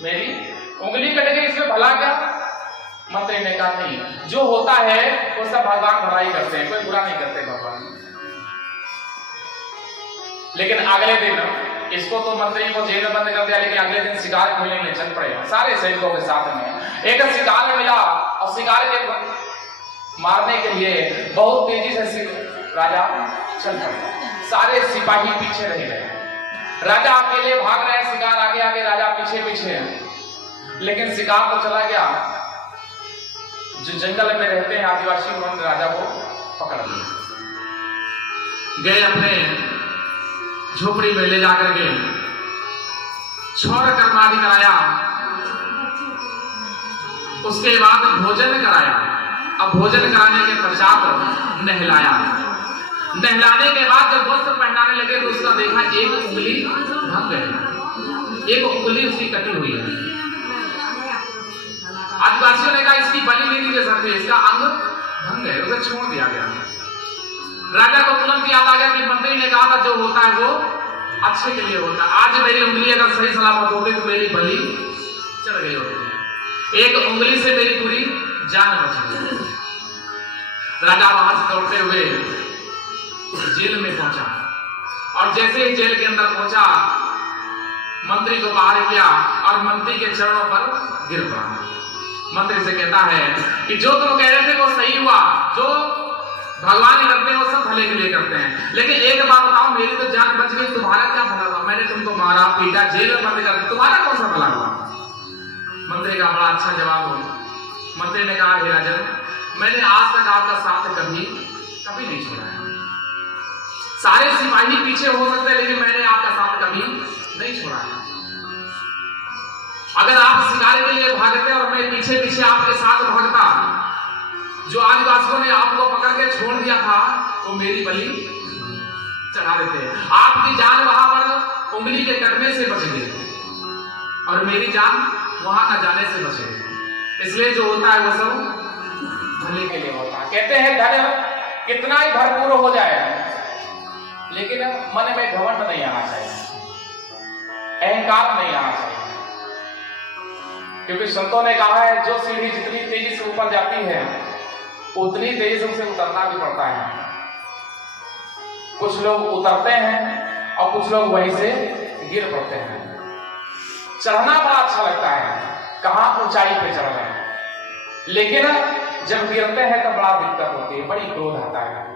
मेरी उंगली कट गई, इसमें भला क्या? मंत्री ने कहा नहीं, जो होता है वो सब भगवान भला ही करते हैं, कोई बुरा नहीं करते भगवान। लेकिन अगले दिन इसको तो मंत्री को जेल में बंद कर दिया, लेकिन अगले दिन शिकार खोलने के लिए चल पड़े सारे सैनिकों के साथ में। एक शिकार मिला और शिकार के मारने के लिए बहुत तेजी से राजा चल पड़े। सारे सिपाही पीछे रह गए, राजा अकेले भाग रहे हैं, शिकार आगे आगे, राजा पीछे पीछे। लेकिन शिकार तो चला गया, जो जंगल में रहते हैं आदिवासी उन्होंने राजा को पकड़ लिया, गए अपने झोपड़ी में ले जाकर के छौर कर्मादि कराया, उसके बाद भोजन कराया। अब भोजन कराने के पश्चात नहलाया, नहलाने के बाद जब वस्त्र पहनाने लगे तो उसका देखा एक उंगली भंग है, एक उंगली उसकी कटी हुई है। आदिवासियों ने कहा इसकी बलि नहीं दी जा सकती, इसका अंग भंग है, उसे छोड़ दिया गया। राजा को तुरंत याद आ गया कि मंत्री ने कहा था जो होता है वो अच्छे के लिए होता है। आज मेरी उंगली अगर सही सलामत होती तो मेरी बलि चढ़ गई होती, एक उंगली से मेरी पूरी जान बच गई। राजा वहां से दौड़ते हुए जेल में पहुंचा और जैसे ही जेल के अंदर पहुंचा मंत्री को बाहर किया और मंत्री के चरणों पर गिर पड़ा। मंत्री से कहता है कि जो तुम कह रहे थे वो सही हुआ, जो भगवान करते हैं वो सब भले के लिए करते हैं, लेकिन एक बात बताओ, मेरी तो जान बच गई, तुम्हारा क्या भला हुआ? मैंने तुमको मारा पीटा जेल में बंद कर दिया, तुम्हारा कौन सा भला हुआ? मंत्री का बड़ा अच्छा जवाब हो। मंत्री ने कहा हे राजन, मैंने आज तक आपका साथ कभी नहीं छोड़ा है। सारे सिपाही पीछे हो सकते हैं लेकिन मैंने आपका साथ कभी नहीं छोड़ा है। अगर आप शिकार के लिए भागते और मैं पीछे पीछे आपके साथ भागता, जो आदिवासियों ने आपको पकड़ के छोड़ दिया था वो मेरी बलि चढ़ा देते। आपकी जान वहां पर उंगली के कटने से बच गई और मेरी जान वहां न जाने से बच गई। इसलिए जो होता है वो सब भले के लिए होता है। कहते हैं धन कितना ही भरपूर हो जाए लेकिन मन में घमंड नहीं आना चाहिए, अहंकार नहीं आना चाहिए, क्योंकि संतों ने कहा है जो सीढ़ी जितनी तेजी से ऊपर जाती है उतनी तेजी से उसे उतरना भी पड़ता है। कुछ लोग उतरते हैं और कुछ लोग वहीं से गिर पड़ते हैं। चढ़ना बड़ा अच्छा लगता है, कहां ऊंचाई पे चढ़ रहे हैं, लेकिन जब गिरते हैं तो बड़ा दिक्कत होती है, बड़ी क्रोध आता है।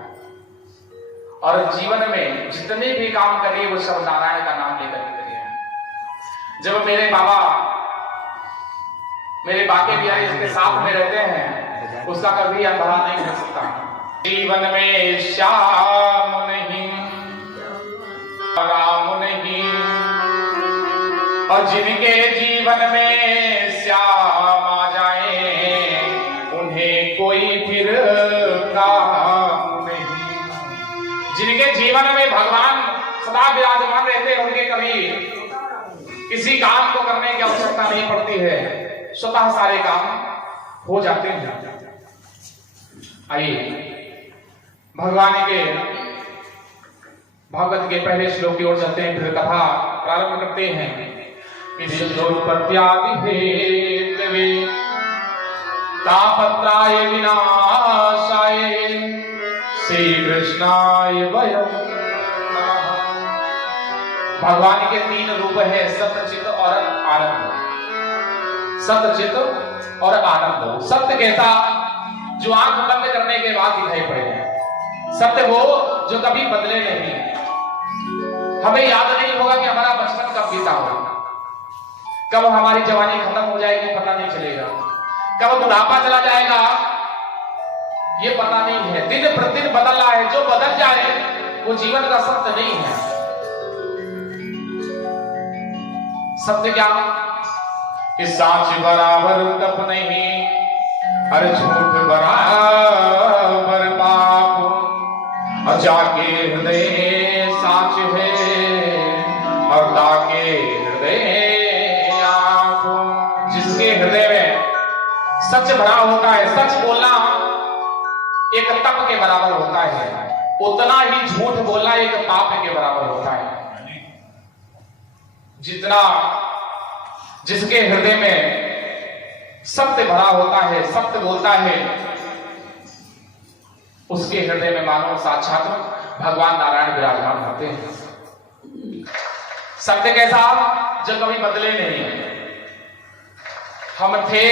और जीवन में जितने भी काम करिए वो सब नारायण का नाम लेकर करिए। जब मेरे बाबा मेरे बाके बिहारी इसके साथ में रहते हैं, उसका कभी अंधारा नहीं हो सकता। जीवन में श्याम नहीं राम नहीं, और जिनके जीवन में श्याम आ जाए उन्हें कोई फिर काम नहीं। जिनके जीवन में भगवान सदा विराजमान रहते हैं उनके कभी किसी काम को करने की आवश्यकता नहीं पड़ती है, स्वतः सारे काम हो जाते हैं। आइए भगवान के भागवत के पहले श्लोक की ओर चलते हैं, फिर कथा प्रारंभ करते हैं। हेतवे तापत्राय विनाशाय श्री कृष्णाय वयं नमः। भगवान के तीन रूप है, सत्य चित्त और आनंद। सत्य चित्त और आनंद। सत्य कैसा? जो आंख बंद करने के बाद दिखाई पड़े। सत्य वो जो कभी बदले नहीं। हमें याद नहीं होगा कि हमारा बचपन कब बीता होगा, कब हमारी जवानी खत्म हो जाएगी पता नहीं चलेगा, कब बुढ़ापा चला जाएगा ये पता नहीं है। दिन प्रतिदिन बदल रहा है, जो बदल जाए वो जीवन का सत्य नहीं है। सत्य क्या? कि साच बराबर तप नहीं, हर झूठ बराबर पाप, और जाके हृदय साच है और ताके हृदय आप। जिसके हृदय में सच भरा होता है, सच बोलना एक तप के बराबर होता है, उतना ही झूठ बोलना एक पाप के बराबर होता है। जितना जिसके हृदय में सत्य भरा होता है, सत्य बोलता है, उसके हृदय में मानो साक्षात भगवान नारायण विराजमान होते हैं। सत्य कैसा? जो कभी बदले नहीं। हम थे,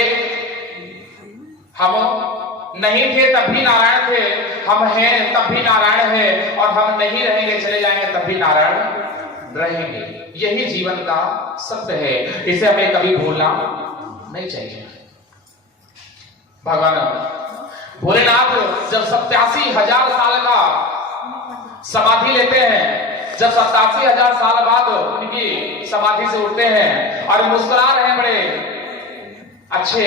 हम नहीं थे तब भी नारायण थे, हम हैं तब भी नारायण है, और हम नहीं रहेंगे, चले जाएंगे तब भी नारायण रहेंगे। यही जीवन का सत्य है, इसे हमें कभी भूलना नहीं चाहिए। भगवान भोलेनाथ जब 87,000 साल का समाधि लेते हैं, जब 87,000 साल बाद उनकी समाधि से उठते हैं और मुस्कुरा रहे हैं, बड़े अच्छे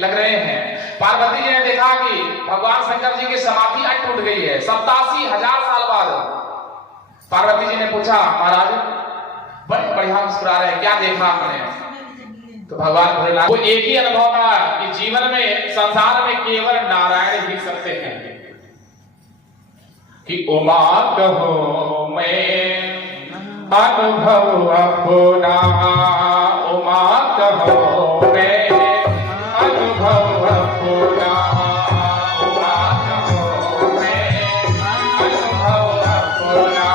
लग रहे हैं। पार्वती जी ने देखा कि भगवान शंकर जी की समाधि आज टूट गई है 87,000 साल बाद। पार्वती जी ने पूछा, महाराज बड़े बढ़िया मुस्कुरा रहे हैं, क्या देखा आपने? तो भगवान भोलेनाथ को एक ही अनुभव था कि जीवन में, संसार में केवल नारायण ही सत्य हैं। कि उमा कहो मैं अनुभव अपना, उमा कहो मैं अनुभव अपना, उमा कहो मैं अनुभव अपना।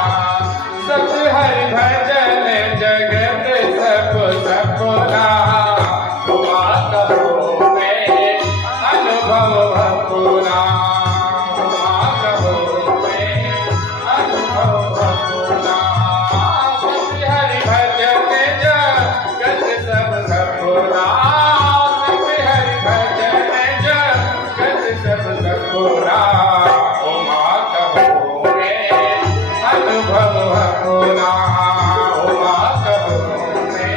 सत हरि भजन जगत सब सपना, उमा कहो मैं अनुभव अपना, उमा कहो मैं अनुभव अपना। सत हरि भजन जगत सब सपना, सत हरि भजन जगत सब सपना, उमा कहो मैं अनुभव अपना, उमा कहो मैं।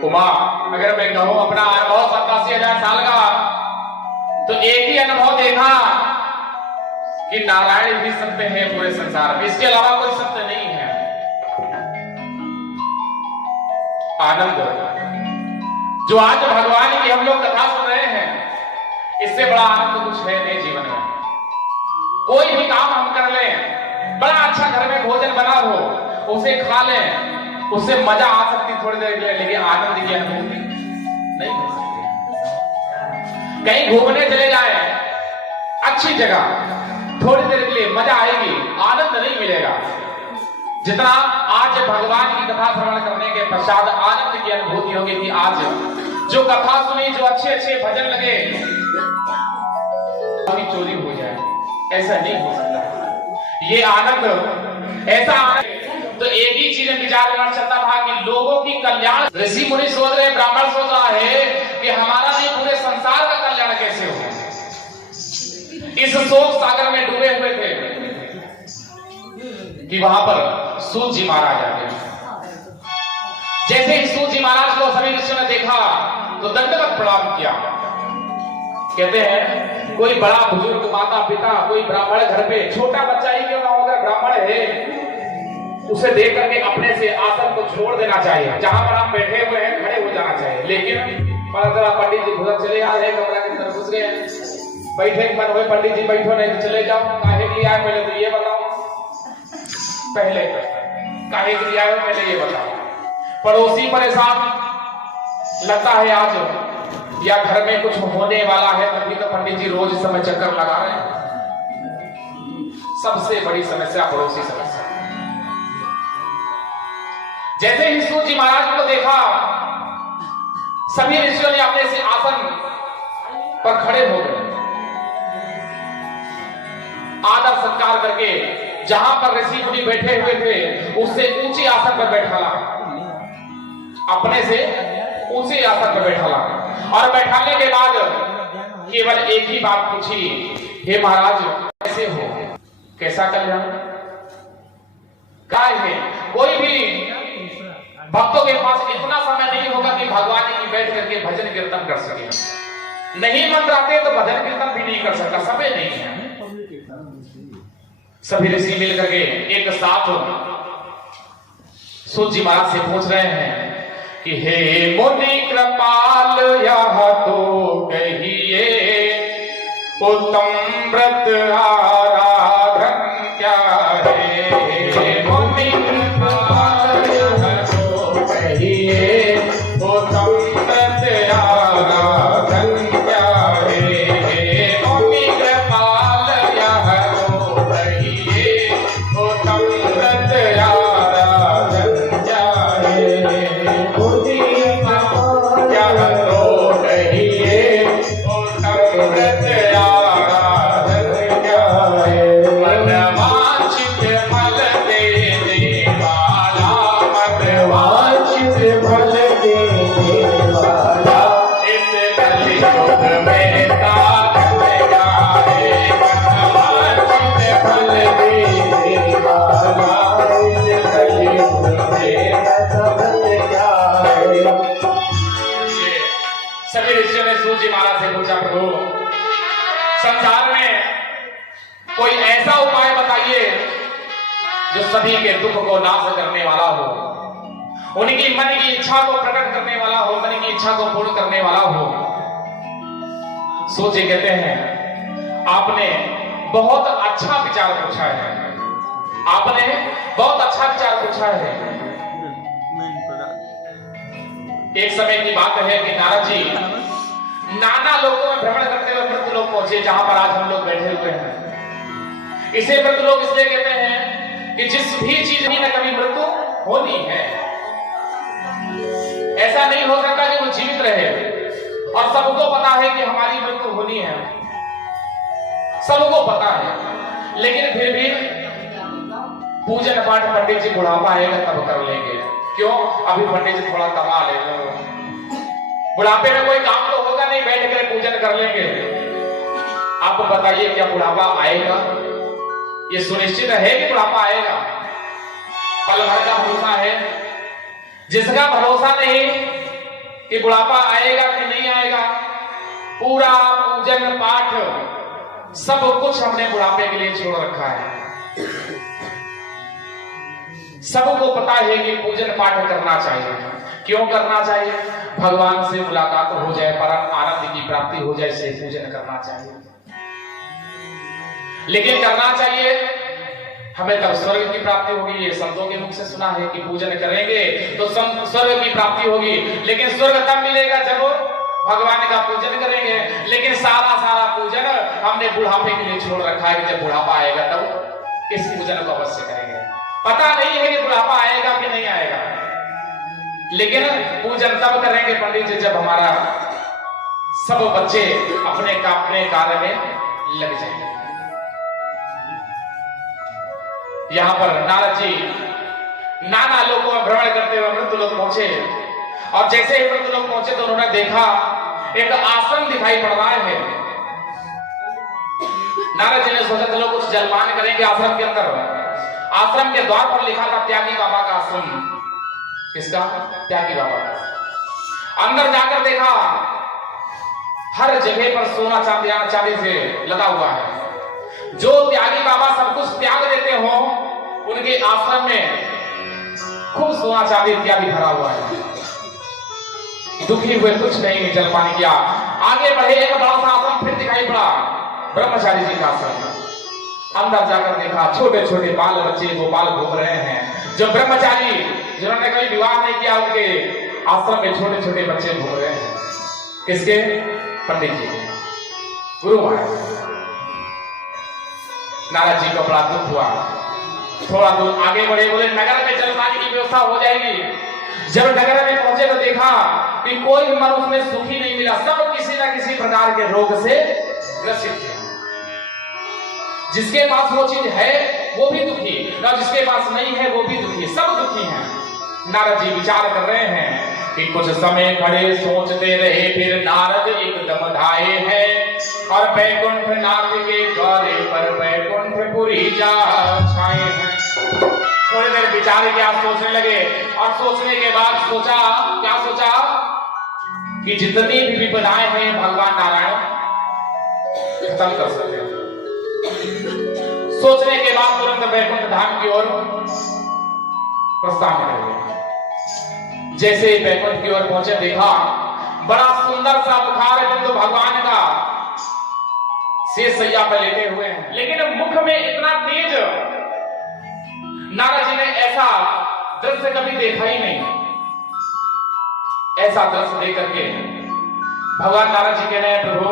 उमा, अगर मैं कहूं अपना अनुभव 87,000 साल का, तो एक ही अनुभव देखा कि नारायण ही सत्य है पूरे संसार में, इसके अलावा कोई सत्य नहीं है। आनंद जो आज भगवान की हम लोग कथा सुन रहे हैं, इससे बड़ा आनंद कुछ है नहीं जीवन में। कोई भी काम हम कर लें, बड़ा अच्छा घर में भोजन बना हो, उसे खा लें, उससे मजा आ सकती थोड़ी देर के लिए, लेकिन आनंद की अनुभूति नहीं हो सकती। कहीं घूमने चले जाए अच्छी जगह, थोड़ी देर के लिए मजा आएगी, आनंद नहीं मिलेगा जितना आज भगवान की कथा श्रवण करने के पश्चात आनंद की अनुभूति होगी। कि आज जो कथा सुनी, जो अच्छे अच्छे भजन लगे, अभी चोरी हो जाए, ऐसा नहीं हो सकता। ये आनंद, ऐसा आनंद, तो एक ही चीज में विचार विमर्श चलता था कि लोगों की कल्याण, ऋषि मुनि सोच रहे, ब्राह्मण सोच रहा है कि हमारा नहीं पूरे संसार का कल्याण कैसे हो। इस शोक सागर में डूबे हुए थे कि वहां पर सूत जी महाराज आ गए। जैसे ही सूत जी महाराज को सभी ऋषियों ने देखा तो दंडवत प्रणाम किया। कहते हैं कोई बड़ा बुजुर्ग, माता पिता, कोई ब्राह्मण घर पे, छोटा बच्चा ही क्यों ना हो, अगर ब्राह्मण है उसे देख करके अपने से आसन को छोड़ देना चाहिए, जहां पर आप बैठे हुए हैं खड़े हो जाना चाहिए। लेकिन पंडित जी घुस चले आ रहे, कमरा के अंदर घुस गए, बैठे मन हुए पंडित जी बैठो, नहीं तो चले जाओ। काहे के लिए आए पहले तो ये बताओ, पहले काहे के लिए आए पहले ये बताओ। पड़ोसी परेशान लगता है आज, या घर में कुछ होने वाला है, तभी तो पंडित जी रोज समय चक्कर लगा रहे हैं। सबसे बड़ी समस्या पड़ोसी समस्या। जैसे ही सूत जी महाराज को देखा, सभी ऋषियों ने अपने से आसन पर खड़े हो गए, आदर सत्कार करके जहां पर ऋषि मुनि बैठे हुए थे उससे ऊंचे आसन पर बैठाला, अपने से ऊंचे आसन पर बैठाला। और बैठाने के बाद केवल एक ही बात पूछी, हे महाराज कैसे हो, कैसा कल्याण? काय है, कोई भी भक्तों के पास इतना समय नहीं होगा कि भगवान की बैठ करके भजन कीर्तन कर सके। नहीं मंत्र आते तो भजन कीर्तन भी नहीं कर सकता, समय नहीं है। सभी ऋषि मिल करके एक साथ सूत जी महाराज से पूछ रहे हैं कि हे मुनि कृपाल यह तो कहिए, उत्तम व्रत आराधन क्या है। मुनि कृपाल सूत जी महाराज से पूछा, प्रभु संसार में कोई ऐसा उपाय बताइए जो सभी के दुख को नाश करने वाला हो, उनकी मन की इच्छा को प्रकट करने वाला हो, मन की इच्छा को पूर्ण करने वाला हो। सूत जी कहते हैं, आपने बहुत अच्छा विचार पूछा है, आपने बहुत अच्छा विचार पूछा है। एक समय की बात है कि नारद जी नाना लोगों में भ्रमण करते हुए मृत्यलोक पहुंचे, जहां पर आज हम लोग बैठे हुए हैं। इसे मृत्यलोक इसलिए कहते हैं कि जिस भी चीज में न कभी मृत्यु होनी है, ऐसा नहीं हो सकता कि वो जीवित रहे। और सबको पता है कि हमारी मृत्यु होनी है, सबको पता है, लेकिन फिर भी पूजन पाठ पंडित जी बुढ़ापा आएगा तब कर लेंगे। क्यों? अभी पंडित जी थोड़ा कमा ले, बुढ़ापे में कोई काम तो होगा नहीं, बैठ कर पूजन कर लेंगे। आप बताइए क्या बुढ़ापा आएगा? ये सुनिश्चित है कि बुढ़ापा आएगा? पल भर का भरोसा है। जिसका भरोसा नहीं कि बुढ़ापा आएगा कि नहीं आएगा, पूरा पूजन पाठ सब कुछ हमने बुढ़ापे के लिए छोड़ रखा है। सबको पता है कि पूजन पाठ करना चाहिए। क्यों करना चाहिए? भगवान से मुलाकात हो जाए, परम आनंद की प्राप्ति हो जाए, से पूजन करना चाहिए। लेकिन करना चाहिए हमें तब स्वर्ग की प्राप्ति होगी। ये संतों के मुख से सुना है कि पूजन करेंगे तो स्वर्ग की प्राप्ति होगी। लेकिन स्वर्ग तब मिलेगा जब भगवान का पूजन करेंगे। लेकिन सारा पूजन हमने बुढ़ापे के लिए छोड़ रखा है कि जब बुढ़ापा आएगा तब इस पूजन को अवश्य करेंगे। पता नहीं है कि बुढ़ापा आएगा कि नहीं आएगा, लेकिन पूजन तब करेंगे पंडित जी जब हमारा सब बच्चे अपने कार्य में लग जाएंगे। यहां पर नारद जी नाना लोगों में भ्रमण करते हुए मृत्युलोक पहुंचे, और जैसे ही मृत्युलोक पहुंचे तो उन्होंने देखा एक आश्रम दिखाई पड़ रहा है। नारद जी ने सोचा चलो कुछ जलपान करेंगे आश्रम के अंदर। आश्रम के द्वार पर लिखा था त्यागी बाबा का आश्रम। किसका? त्यागी बाबा का। अंदर जाकर देखा हर जगह पर सोना चांदी से लगा हुआ है। जो त्यागी बाबा सब कुछ त्याग देते हो उनके आश्रम में खूब सोना चांदी इत्यादि भरा हुआ है। दुखी हुए कुछ नहीं जलपान किया, आगे बढ़े। एक बड़ा सा आश्रम फिर दिखाई पड़ा, ब्रह्मचारी जी का आश्रम। अंदर जाकर देखा छोटे छोटे बाल बच्चे गोपाल घूम रहे हैं। जो ब्रह्मचारी जिन्होंने कभी विवाह नहीं किया, उनके आश्रम में छोटे छोटे बच्चे घूम रहे हैं। किसके? पंडित जी के, गुरु महाराज। नारद जी को बड़ा दुख हुआ। थोड़ा दूर आगे बढ़े, बोले नगर में जलपान की व्यवस्था हो जाएगी। जब नगर में पहुंचे तो देखा कि कोई भी मनुष्य में सुखी नहीं मिला, सब किसी न किसी प्रकार के रोग से ग्रसित थे। जिसके पास वो चीज है वो भी दुखी, और जिसके पास नहीं है वो भी दुखी, सब दुखी हैं। नारद जी विचार कर रहे हैं कि कुछ समय खड़े सोचते रहे, फिर नारद एकदम धाये हैं, और बैकुंठ नाथ के द्वारे पर बैकुंठपुरी जा छाए हैं। थोड़ी देर विचार किया, सोचने लगे, और सोचने के बाद सोचा, क्या सोचा कि जितनी भी विपदाएं हैं भगवान नारायण खत्म कर सकते हैं। सोचने के बाद तुरंत बैकुंठ धाम की ओर प्रस्थान कर गए। जैसे ही बैकुंठ की ओर पहुंचे देखा बड़ा सुंदर सा बुखार बिंदु भगवान का शेष सैया पर लेटे हुए हैं, लेकिन मुख में इतना तेज नारद जी ने ऐसा दृश्य कभी देखा ही नहीं। ऐसा दृश्य देख करके भगवान नारद जी कह रहे हैं, प्रभु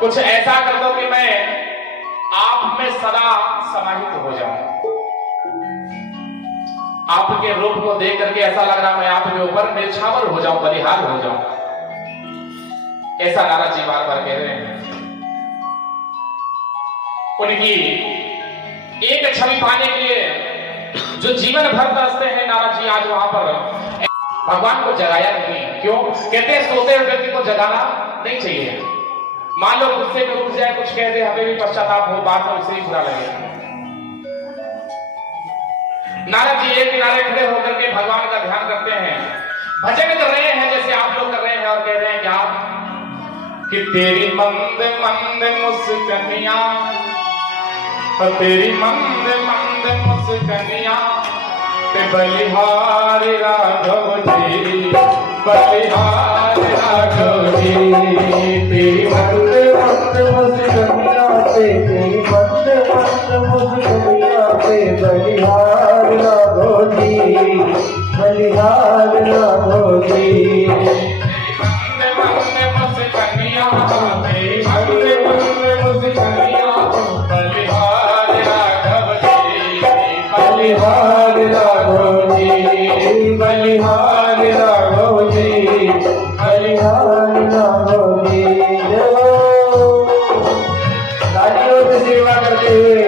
कुछ ऐसा कर दो कि मैं आप में सदा समाहित हो जाऊं। आपके रूप को देख करके ऐसा लग रहा मैं आपके ऊपर निछावर हो जाऊं, बलिहार हो जाऊं। ऐसा नारद जी बार बार कह रहे हैं। उनकी एक छवि पाने के लिए जो जीवन भर तरसते हैं नारद जी, आज वहां पर भगवान को जगाया नहीं। क्यों? कहते हैं सोते हुए व्यक्ति को जगाना नहीं चाहिए। मान लो गुस्से में उठ जाए, कुछ कह दे, हमें भी पश्चाताप हो, बाद में उसे ही बुरा लगे। नारद जी एक किनारे खड़े होकर के भगवान का ध्यान करते हैं, भजन कर रहे हैं जैसे आप लोग कर रहे हैं, और कह रहे हैं क्या कि तेरी मंद मंद मुस्कनिया, तेरी मंद मंद मुस्कनिया ते बलिहार राघव जी, बलिहार राघव जी। तेरी मंद मंद मुस्कनिया पे, तेरी मंद मंद मुस्कनिया पे बलिहार राघव जी, बलिहार राघव जी। बलिहार राघव जी, बलिहार राघव जी, बलिहार राघव जी। तालियों से सेवा करते हुए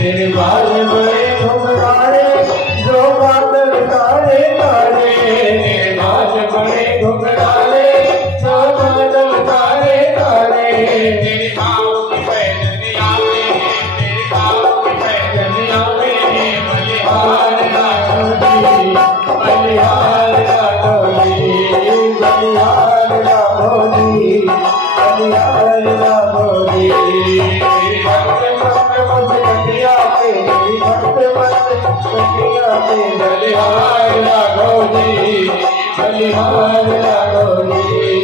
तेरे बाल बड़े घुंघराले जो बादल काले काले, तेरे बाल बड़े घुंघराले जो बादल काले काले। तेरी पाँव की पैजनिया में, तेरी पाँव की पैजनिया में बलिहार राघव जी, बलिहार राघव जी, बलिहार राघव जी, बलिहार राघव जी। बलिहार राघव जी, बलिहार राघव जी,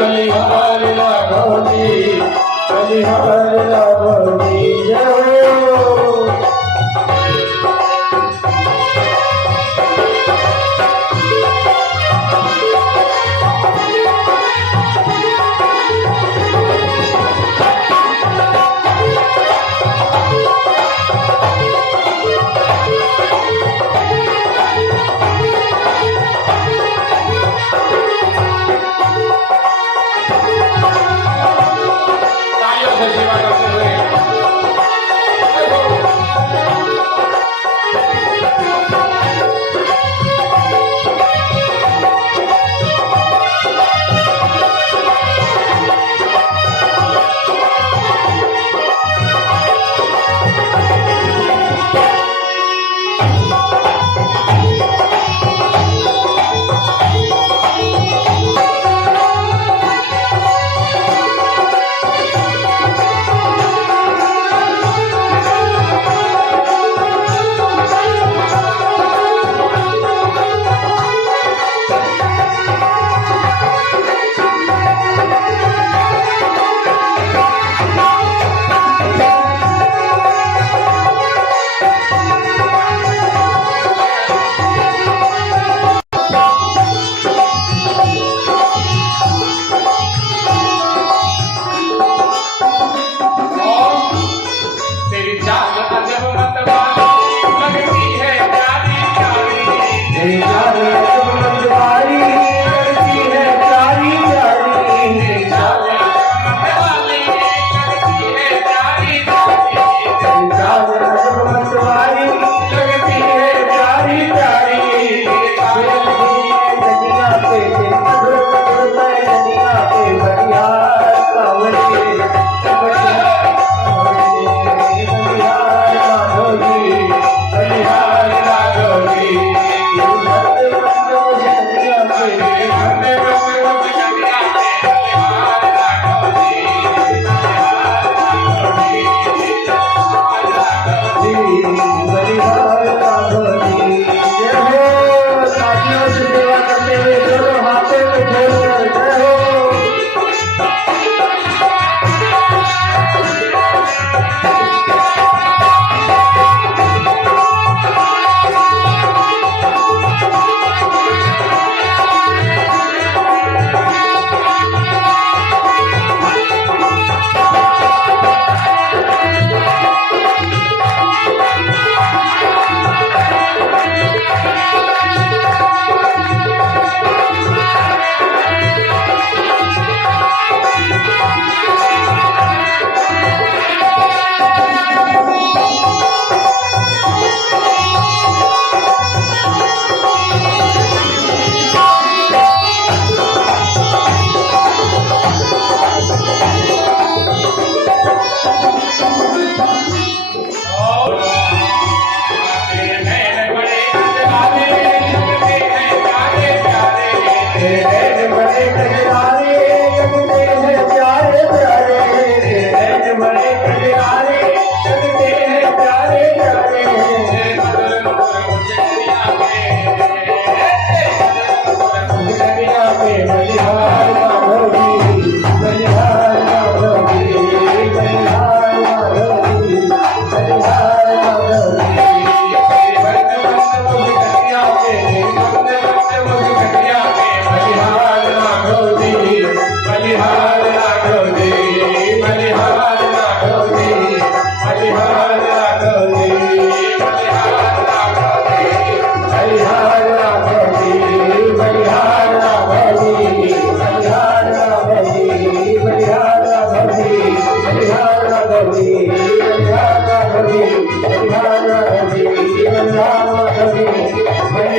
बलिहार राघव जी, बलिहार राघव जी। जय हो। सेवा करते हुए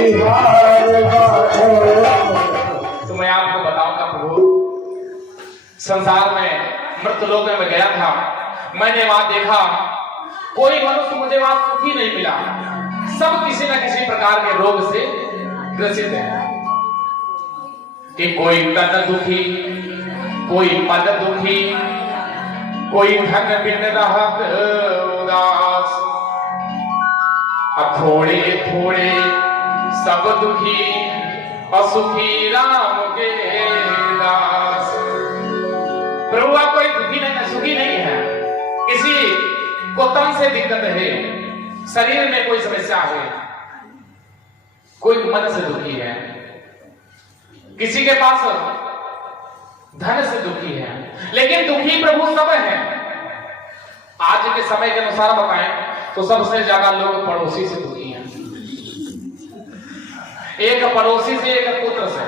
बलिहार लागो। तो मैं आपको बताऊंगा प्रभु, संसार में मृत लोक में गया था, मैंने वहां देखा कोई मनुष्य मुझे वहां सुखी नहीं मिला, सब किसी न किसी प्रकार के रोग से ग्रसित है। कि कोई तन दुखी, कोई पद दुखी, कोई धन बिन रहत उदास, अब थोड़े थोड़े सब दुखी, असुखी राम के दास। प्रभु आप कोई दुखी नहीं है, सुखी नहीं है, किसी को तन से दिक्कत है, शरीर में कोई समस्या है, कोई मन से दुखी है, किसी के पास धन से दुखी है, लेकिन दुखी प्रभु सब है। आज के समय के अनुसार बताएं तो सबसे ज्यादा लोग पड़ोसी से दुखी हैं। एक पड़ोसी से, एक पुत्र से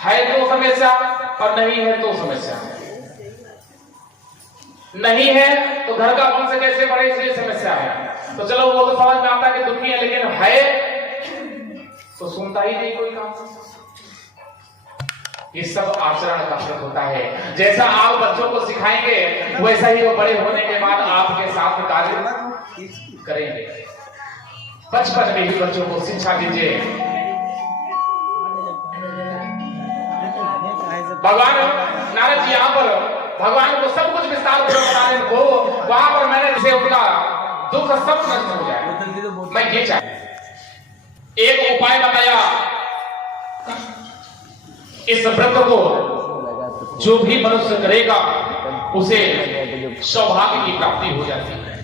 है तो समस्या, और नहीं है तो समस्या, नहीं है तो घर का वंश कैसे बढ़े इसलिए समस्या है। तो चलो वो तो समझ में आता है कि दुखी है, लेकिन है तो सुनता ही नहीं कोई काम। ये सब आचरण का फर्क होता है। जैसा आप बच्चों को सिखाएंगे वैसा ही वो बड़े होने के बाद आपके साथ कार्य करेंगे। बचपन में ही बच्चों को शिक्षा दीजिए। भगवान नारद जी यहाँ पर भगवान को सब कुछ विस्तार पूर्वक बताने को, वहां पर मैंने जैसे उनका दुख सब नष्ट हो जाए, मैं ये चाहे एक उपाय बताया। इस व्रत को जो भी मनुष्य करेगा उसे सौभाग्य की प्राप्ति हो जाती है,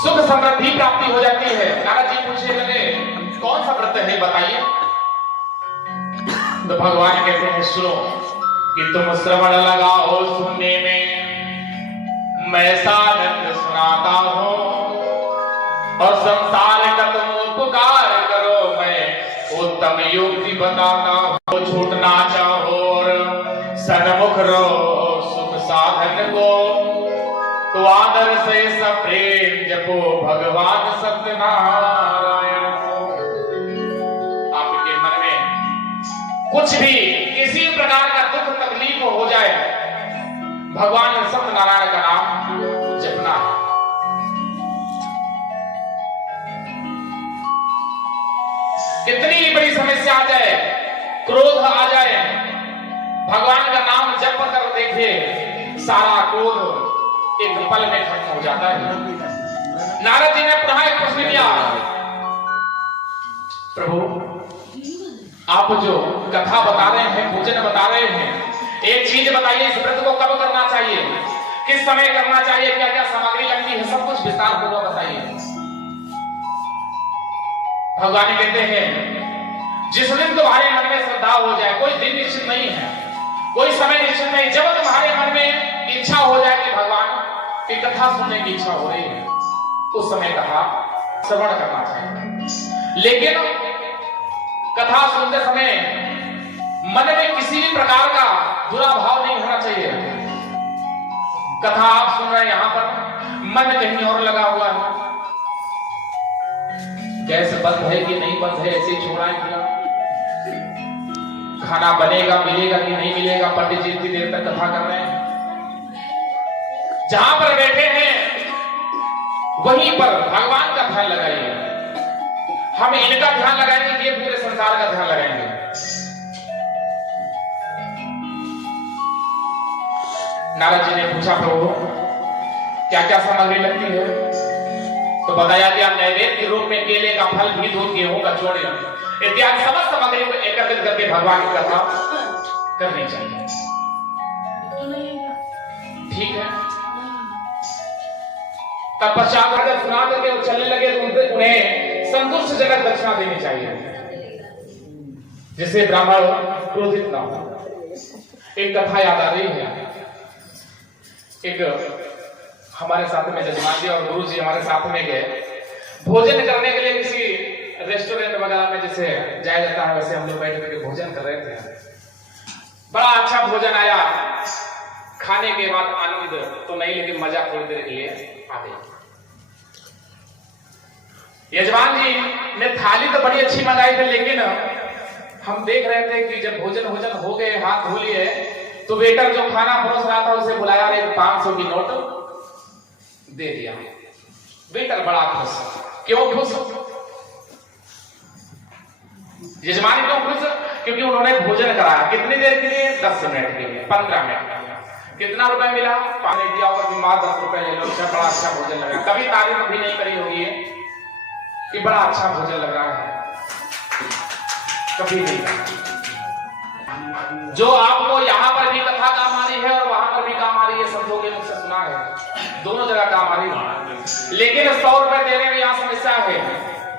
सुख समृद्धि प्राप्ति हो जाती है। नारद जी पूछने लगे कौन सा व्रत है बताइए। तो भगवान कहते हैं सुनो कि तुम श्रवण लगाओ, सुनने में मैं सानंद सुनाता हूं, और संसार का तुम उपकार करो, मैं उत्तम युक्ति बताता हूं। छूटना चाहो और सन्मुख रहो सुख साधन को, तो आदर से सब प्रेम जपो भगवान सत्यनारायण को। आपके मन में कुछ भी किसी प्रकार का दुख तकलीफ हो जाए, भगवान सत्यनारायण का नाम जपना है। कितनी बड़ी समस्या आ जाए, क्रोध आ जाए, भगवान का नाम जप कर देखिए, सारा क्रोध एक पल में खत्म हो जाता है। नारद जी ने पुनः एक प्रश्न किया, प्रभु आप जो कथा बता रहे हैं, भोजन बता रहे हैं, एक चीज बताइए, इस व्रत को कब करना चाहिए, किस समय करना चाहिए, क्या क्या सामग्री लगती है, सब कुछ विस्तार पूर्वक बताइए। भगवान कहते हैं जिस दिन तुम्हारे मन में श्रद्धा हो जाए, कोई दिन निश्चित नहीं है, कोई समय निश्चित नहीं, जब तुम्हारे मन में इच्छा हो जाए कि भगवान की कथा सुनने की इच्छा हो रही है, उस समय कथा श्रवण करना चाहिए। लेकिन कथा सुनते समय मन में किसी भी प्रकार का बुरा भाव नहीं होना चाहिए। कथा आप सुन रहे हैं, यहां पर मन कहीं और लगा हुआ है, गैस बंद है कि नहीं बंद है ऐसे छोड़ा है, खाना बनेगा मिलेगा कि नहीं मिलेगा, पंडित जी इतनी देर तक कथा कर रहे हैं। जहां पर बैठे हैं वहीं पर भगवान का ध्यान लगाइए। हम इनका ध्यान लगाएंगे, ये पूरे संसार का ध्यान लगाएंगे। नारद जी ने पूछा प्रभु क्या क्या सामग्री लगती है, तो बताया गया नैवेद्य के रूप में केले का फल, घी, दूध, गेहूं का चूर्ण इत्यादि समस्त सामग्री को एकत्रित करके भगवान की कथा करनी चाहिए। ठीक है, तत्पश्चात जब सुना करके वो चलने लगे तो उन्हें संतुष्टजनक दक्षिणा देनी चाहिए, जिससे ब्राह्मण क्रोधित ना हो। एक कथा याद आ रही है, एक हमारे साथ में जजमान जी और गुरु जी हमारे साथ में गए भोजन करने के लिए, किसी रेस्टोरेंट वगैरह में जैसे जाया जाता है वैसे हम लोग बैठ करके भोजन कर रहे थे। बड़ा अच्छा भोजन आया, खाने के बाद आनंद तो नहीं, लेकिन मजा थोड़ी देर के लिए आ गई। यजमान जी ने थाली तो बड़ी अच्छी मंगाई थी, लेकिन हम देख रहे थे कि जब भोजन हो गए, हाथ धो लिए, तो वेटर जो खाना परोस रहा था उसे बुलाया, एक 500 की नोट दे दिया। वेटर बड़ा खुश। क्यों खुश? यजमानी क्यों खुश? क्योंकि उन्होंने भोजन कराया। कितनी देर के लिए? 10 मिनट के लिए, 15 मिनट। कितना रुपए मिला? पानी दिया और बीमार 10 रुपए ले लो। बड़ा अच्छा भोजन लगा। कभी तारीफ भी नहीं करी होगी कि बड़ा अच्छा भोजन लग रहा है, कभी नहीं। जो आपको यहाँ पर भी कथा काम आ रही है और वहां पर भी काम आ रही है, समझोगे, मुझसे सुना है, दोनों जगह काम आ रही है। लेकिन 100 रुपए देने में यहाँ समस्या है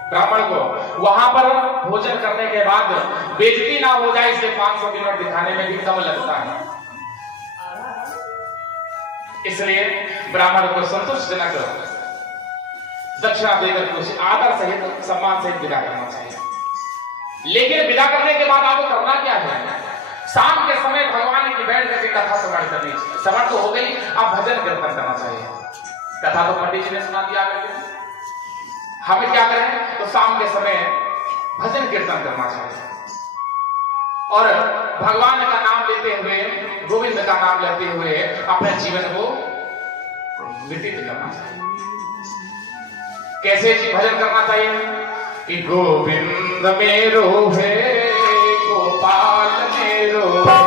ब्राह्मण को। वहां पर भोजन करने के बाद बेइज्जती ना हो जाए, इसलिए 500 की नोट दिखाने में भी कम लगता है। इसलिए ब्राह्मण को संतुष्टजनक दक्षिणा देकर कुछ आदर सहित, सम्मान सहित विदा करना चाहिए। लेकिन विदा करने के बाद आपको करना क्या है? शाम के समय भगवान की बैठ करके कथा श्रवण करनी चाहिए। श्रवण तो हो गई, अब भजन कीर्तन करना चाहिए। कथा तो पंडित जी ने सुना दिया करके, हमें क्या करें? तो शाम के समय भजन कीर्तन करना चाहिए और भगवान का नाम लेते हुए, गोविंद का नाम लेते हुए अपने जीवन को व्यतीत करना चाहिए। कैसे जी भजन करना चाहिए? कि गोविंद मेरो है, गोपाल मेरो है,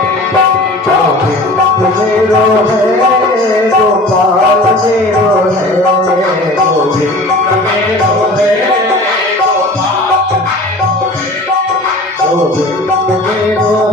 गोविंद मेरो है, गोपाल मेरो है, गोविंद मेरो है, गोपाल मेरो है, गोविंद मेरो